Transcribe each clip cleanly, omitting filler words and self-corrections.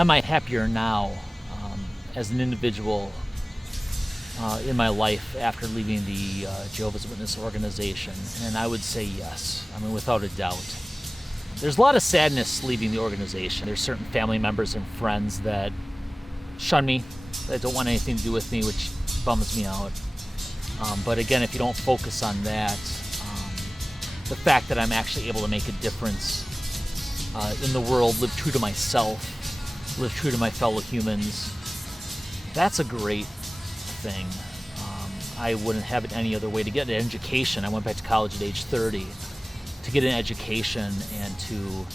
am I happier now as an individual in my life after leaving the Jehovah's Witness organization? And I would say yes. I mean, without a doubt. There's a lot of sadness leaving the organization. There's certain family members and friends that shun me, that don't want anything to do with me, which bums me out. But again, if you don't focus on that, the fact that I'm actually able to make a difference in the world, live true to myself, live true to my fellow humans, that's a great thing. I wouldn't have it any other way. To get an education, I went back to college at age 30 to get an education and to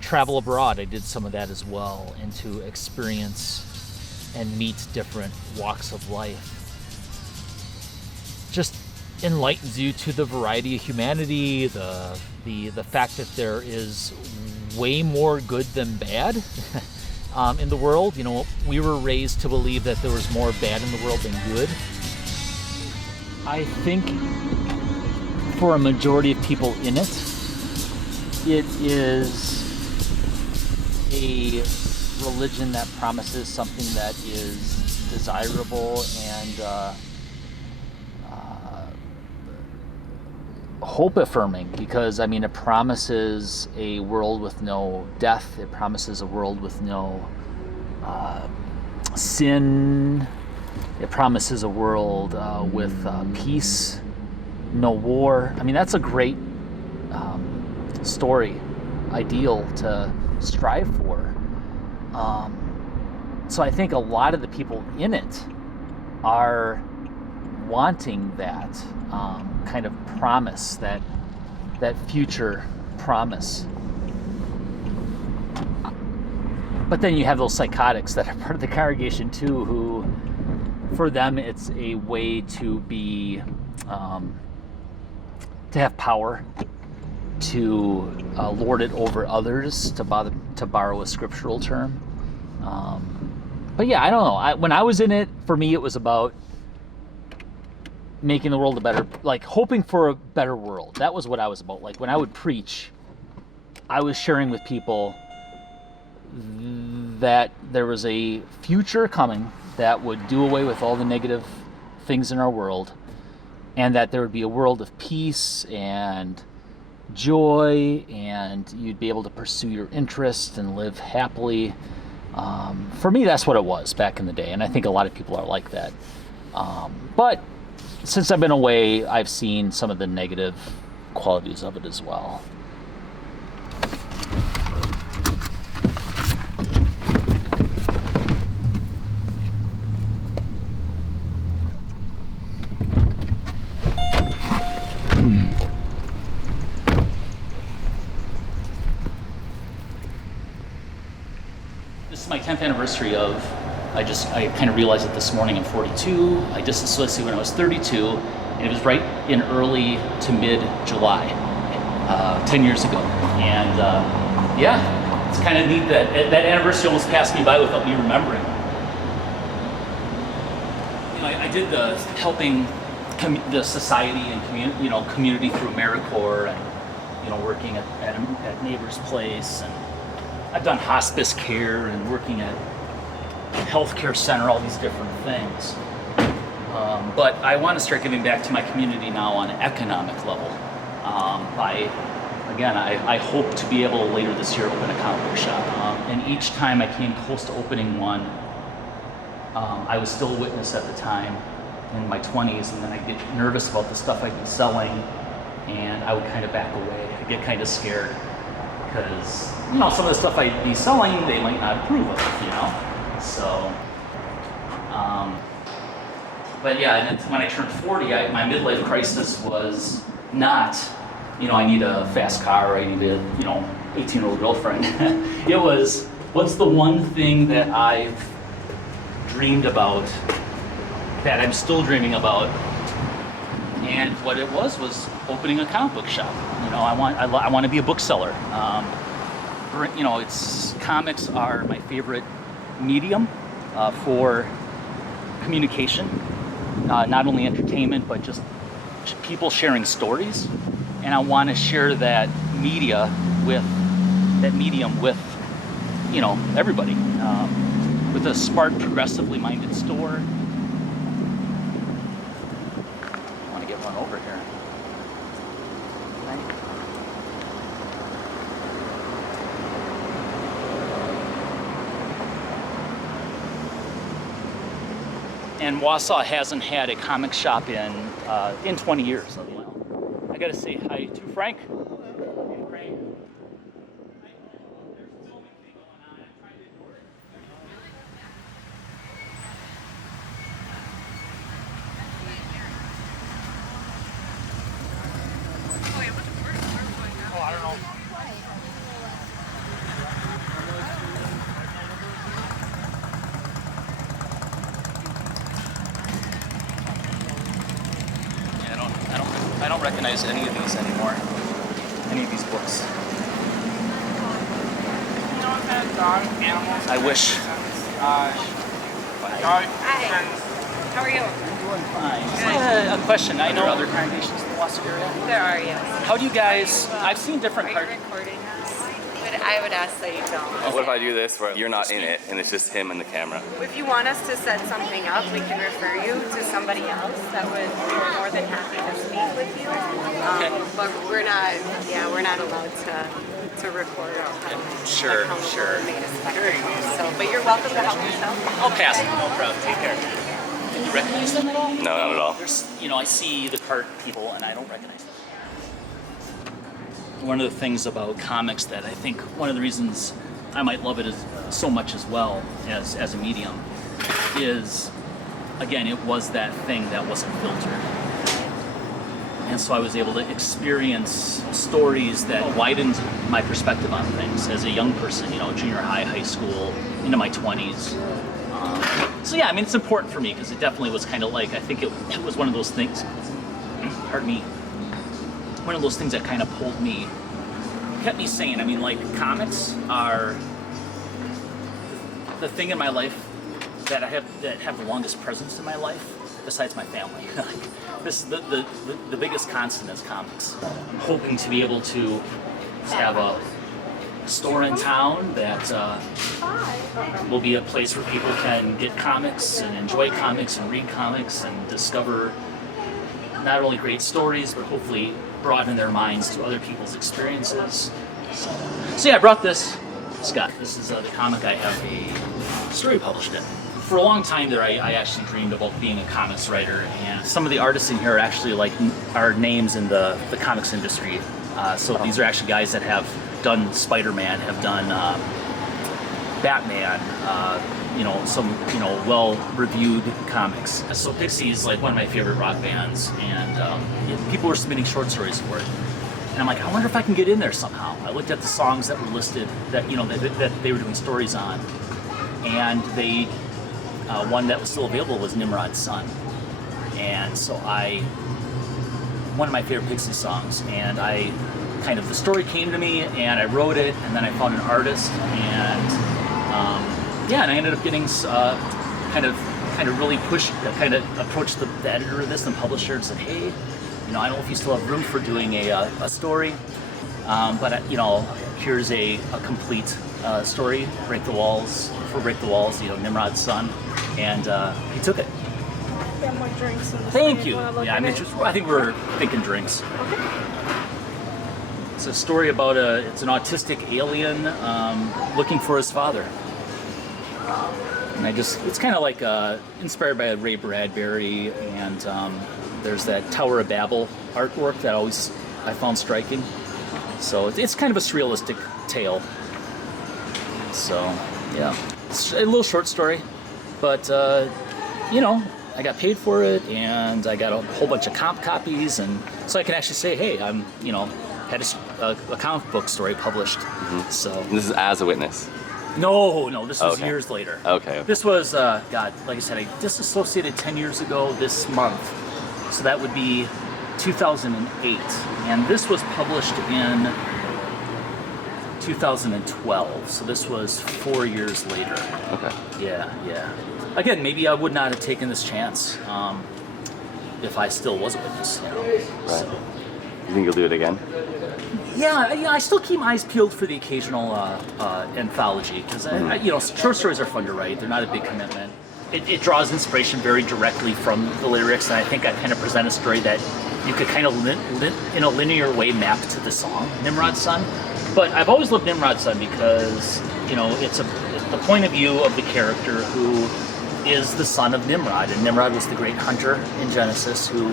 travel abroad. I did some of that as well, and to experience and meet different walks of life. Just enlightens you to the variety of humanity, the fact that there is way more good than bad in the world. You know, we were raised to believe that there was more bad in the world than good. I think for a majority of people in it, it is a religion that promises something that is desirable and hope-affirming, because, I mean, it promises a world with no death. It promises a world with no sin. It promises a world with peace, no war. I mean, that's a great story, ideal to strive for. So I think a lot of the people in it are wanting that kind of promise, that future promise. But then you have those psychotics that are part of the congregation too, who, for them, it's a way to be, to have power, to lord it over others, to borrow a scriptural term. But yeah, I don't know. When I was in it, for me, it was about making the world a better, like hoping for a better world. That was what I was about. Like when I would preach, I was sharing with people that there was a future coming that would do away with all the negative things in our world, and that there would be a world of peace and joy, and you'd be able to pursue your interests and live happily. For me, that's what it was back in the day, and I think a lot of people are like that. But since I've been away, I've seen some of the negative qualities of it as well. This is my 10th anniversary of, I kind of realized it this morning, I'm 42. I just associated when I was 32, and it was right in early to mid-July, 10 years ago. And yeah, it's kind of neat that that anniversary almost passed me by without me remembering. You know, I did the helping the society and community through AmeriCorps, and working at Neighbor's Place, and I've done hospice care and working at healthcare center, all these different things. But I want to start giving back to my community now on an economic level. I hope to be able later this year open a comic book shop. And each time I came close to opening one, I was still a witness at the time in my 20s, and then I'd get nervous about the stuff I'd be selling, and I would kind of back away. I'd get kind of scared because, some of the stuff I'd be selling, they might not approve of, So, but yeah, and then when I turned 40, my midlife crisis was not, I need a fast car, or I need a, 18-year-old girlfriend. It was, what's the one thing that I've dreamed about, that I'm still dreaming about? And what it was opening a comic book shop. I want to be a bookseller. Comics are my favorite medium for communication, not only entertainment, but just people sharing stories. And I want to share that medium with everybody. With a smart, progressively minded store. I want to get one over here. And Wausau hasn't had a comic shop in 20 years. I gotta say hi to Frank. I don't recognize any of these anymore. Any of these books. I wish. Hi. How are you? I'm doing fine. A question. I know other congregations in the Wausau area. There are, yes. How do you guys? I've seen different Are you recording us? But I would ask that you don't. What if I do this where you're not in it and it's just him and the camera? If you want us to set something up, we can refer you to somebody else that would be more than happy to speak with you. But we're not allowed to record Sure. So, but you're welcome to help yourself. I'll pass it. No problem. Take care. Can you recognize them at all? No, not at all. There's, I see the cart people and I don't recognize them. One of the things about comics that I think one of the reasons I might love it so much as well as a medium is, again, it was that thing that wasn't filtered. And so I was able to experience stories that widened my perspective on things as a young person, junior high, high school, into my 20s. So yeah, it's important for me because it definitely was kind of like, I think it was one of those things, one of those things that kind of pulled me, kept me sane. Comics are the thing in my life that have the longest presence in my life, besides my family. The biggest constant is comics. I'm hoping to be able to have a store in town that will be a place where people can get comics and enjoy comics and read comics and discover not only great stories, but hopefully broaden their minds to other people's experiences. So yeah, I brought this. Scott, this is the comic I have a story published in. For a long time there, I actually dreamed about being a comics writer, and some of the artists in here are actually are names in the comics industry. So these are actually guys that have done Spider-Man, have done Batman, some well-reviewed comics. So Pixies, one of my favorite rock bands, and people were submitting short stories for it. And I'm like, I wonder if I can get in there somehow. I looked at the songs that were listed that that they were doing stories on, and they one that was still available was Nimrod's Son. And so one of my favorite Pixies songs, and the story came to me, and I wrote it, and then I found an artist, and and I ended up getting kind of really approached the editor of this and publisher and said, hey, I don't know if you still have room for doing a story, but here's a complete story, Break the Walls, Nimrod's Son, and he took it. Got more drinks in the Thank you. Yeah, I think we're thinking drinks. Okay. It's a story about it's an autistic alien looking for his father. And it's kind of inspired by Ray Bradbury, and there's that Tower of Babel artwork that I found striking. So it's kind of a surrealistic tale. So yeah, it's a little short story, but I got paid for it, and I got a whole bunch of comp copies, and so I can actually say, hey, I'm had a comic book story published. Mm-hmm. So this is as a witness. No, this was years later. Okay. This was, like I said, I disassociated 10 years ago this month. So that would be 2008. And this was published in 2012. So this was 4 years later. Okay. Yeah. Again, maybe I would not have taken this chance if I still was a witness. Right. So, You think you'll do it again? Yeah, I still keep my eyes peeled for the occasional anthology because short stories are fun to write. They're not a big commitment. It draws inspiration very directly from the lyrics, and I think I kind of present a story that you could kind of in a linear way map to the song Nimrod's Son. But I've always loved Nimrod's Son because it's the point of view of the character who is the son of Nimrod, and Nimrod was the great hunter in Genesis who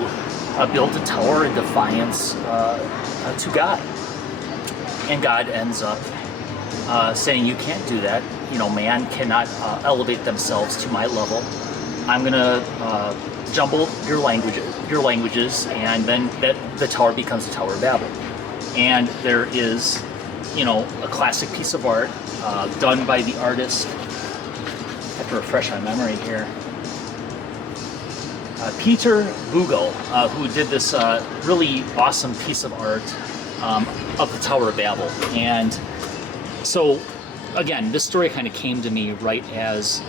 built a tower in defiance to God. And God ends up saying, you can't do that. Man cannot elevate themselves to my level. I'm gonna jumble your languages, and then the tower becomes the Tower of Babel. And there is, a classic piece of art done by the artist. I have to refresh my memory here. Peter Bugel, who did this really awesome piece of art of the Tower of Babel. And so, again, this story kind of came to me right as,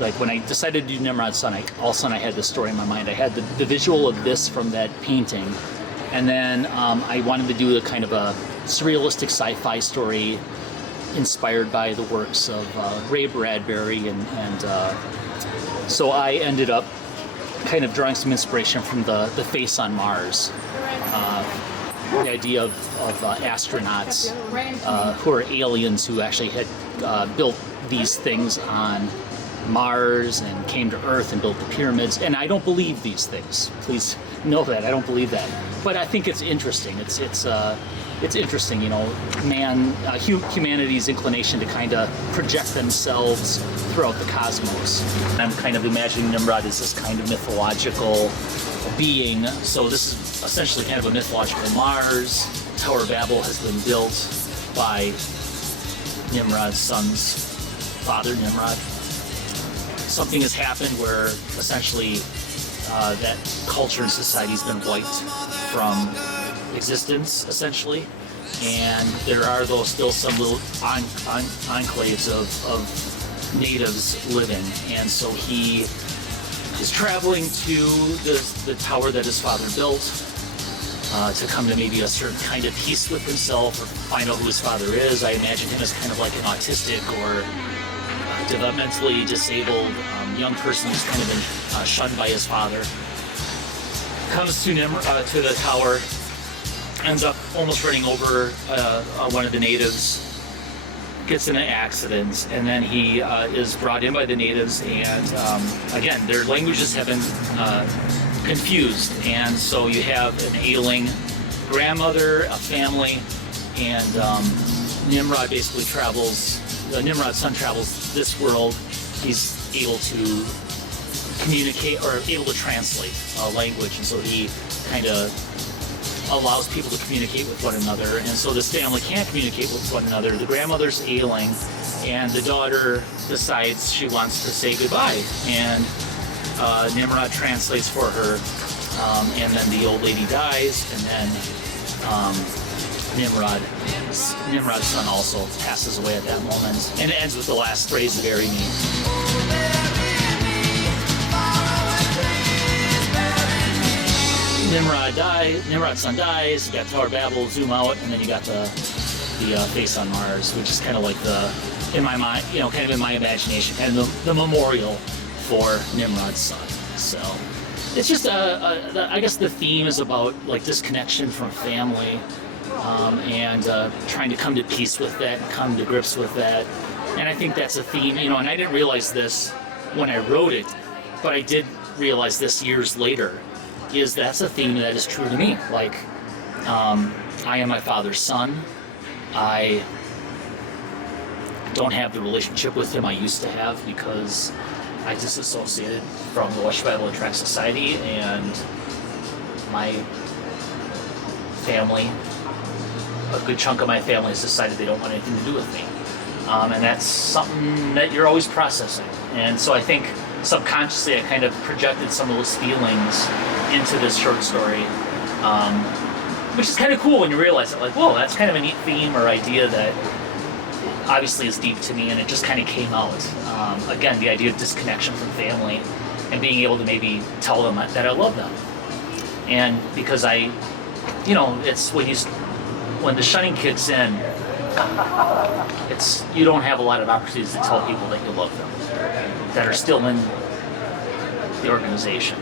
like, when I decided to do Nimrod's Son, all of a sudden I had this story in my mind. I had the visual of this from that painting, and then I wanted to do a kind of a surrealistic sci-fi story inspired by the works of Ray Bradbury, and so I ended up kind of drawing some inspiration from the face on Mars. The idea of astronauts who are aliens who actually had built these things on Mars and came to Earth and built the pyramids. And I don't believe these things. Please know that I don't believe that. But I think it's interesting. It's interesting, humanity's inclination to kind of project themselves throughout the cosmos. I'm kind of imagining Nimrod as this kind of mythological being. So this is essentially kind of a mythological Mars. Tower of Babel has been built by Nimrod's son's father, Nimrod. Something has happened where essentially that culture and society has been wiped from existence, essentially. And there are still some little enclaves of natives living. And so he is traveling to the tower that his father built to come to maybe a certain kind of peace with himself or find out who his father is. I imagine him as kind of like an autistic or developmentally disabled young person who's kind of been shunned by his father. Comes to to the tower, ends up almost running over one of the natives, gets in an accident, and then he is brought in by the natives, and again, their languages have been confused, and so you have an ailing grandmother, a family, and Nimrod basically Nimrod's son travels this world. He's able to communicate or able to translate language, and so he kind of allows people to communicate with one another. And so this family can't communicate with one another. The grandmother's ailing, and the daughter decides she wants to say goodbye, and Nimrod translates for her, and then the old lady dies, and then Nimrod's son also passes away at that moment. And it ends with the last phrase, "Bury me." Nimrod's son dies, you got Tower of Babel, zoom out, and then you got the face on Mars, which is kind of like in my mind, kind of in my imagination, kind of the memorial for Nimrod's son. So it's just, I guess the theme is about like disconnection from family, and trying to come to peace with that, come to grips with that. And I think that's a theme, and I didn't realize this when I wrote it, but I did realize this years later, is that's a theme that is true to me. Like, I am my father's son. I don't have the relationship with him I used to have because I disassociated from the West Bible and Tract Society, and my family, a good chunk of my family has decided they don't want anything to do with me. And that's something that you're always processing. And so I think subconsciously I kind of projected some of those feelings into this short story, which is kind of cool when you realize it, like, whoa, that's kind of a neat theme or idea that obviously is deep to me, and it just kind of came out. Again, the idea of disconnection from family and being able to maybe tell them that I love them. And because I it's when the shunning kicks in, you don't have a lot of opportunities to tell people that you love them, that are still in the organization.